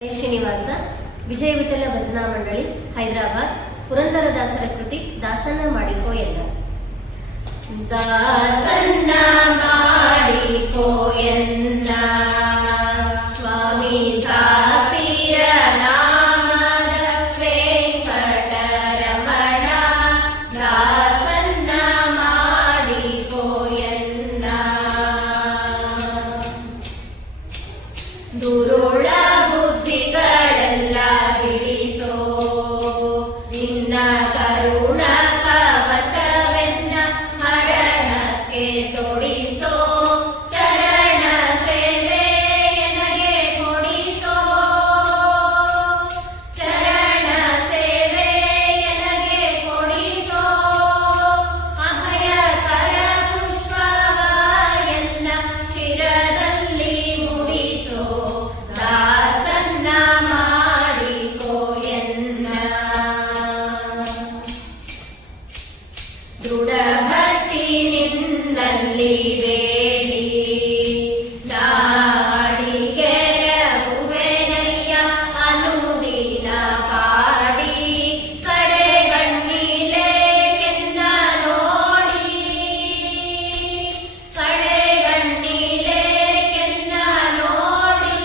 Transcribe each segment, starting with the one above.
ಶ್ರೀನಿವಾಸ ವಿಜಯ ವಿಠಲ ಭಜನಾ ಮಂಡಳಿ ಹೈದರಾಬಾದ್ ಪುರಂದರದಾಸರ ಕೃತಿ ದಾಸನ್ನ ಮಾಡಿಕೋ ಎಲ್ಲ. ದಾಸನ್ನ ಮಾಡಿಕೋ ಎನ್ನ ಸ್ವಾಮಿ ಸಾಸಿರ ನಾಮದ ವೆಂಕಟರಮಣ ದಾಸನ್ನ ಮಾಡಿಕೋ ಎನ್ನ ದುರುಳ ಬುದ್ಧಿಗಳೆಲ್ಲ ಬಿಡಿಸೋ ನಿನ್ನ ಕರುಣ ಕವಚವೆನ್ನ ಹರಣಕ್ಕೆ ತೊಡಿಸೋ ಚರಣ ಸೇವೆ ನನಗೆ ಕೊಡಿಸೋ ಚರಣ ಸೇವೆ ನನಗೆ ಕೊಡಿಸೋ ಅಭಯ ಕರ ಪುಷ್ಪವ ಎನ್ನ ಶಿರದಲ್ಲಿ ಮುಡಿಸೋ ದಾಸನ್ನ ಮಾಡಿಕೋ ಎನ್ನ ದೃಢ ಭಕ್ತಿ ನಿನ್ನಲ್ಲಿ ಬೇಡಿ ನಾಡಿಗೆರಗುವೆನಯ್ಯ ಅನುದಿನ ಪಾಡಿ ಕಡೆಗಣ್ಣಿಲೇಕೆನ್ನ ನೋಡಿ ಕಡೆಗಣ್ಣಿಲೇಕೆನ್ನ ನೋಡಿ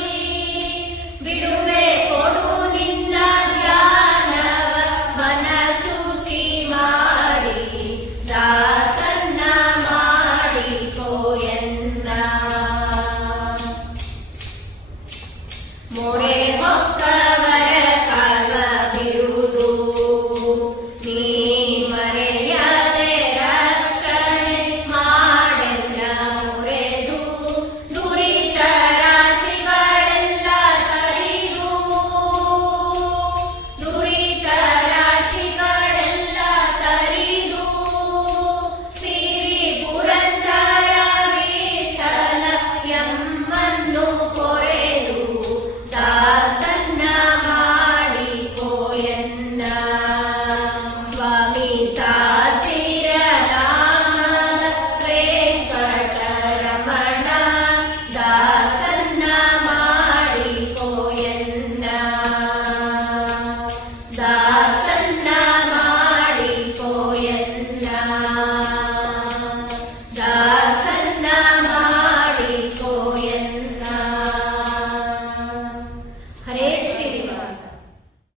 ಬಿಡುವೆ ಕೊಡು ನಿನ್ನ ಧ್ಯಾನವ ಮನಸೂಚಿ ಮಾಡಿ ದಾಸನ್ನ ಮಾಡಿಕೋ ಎನ್ನ ಮೊರೆ ಹೊಕ್ಕ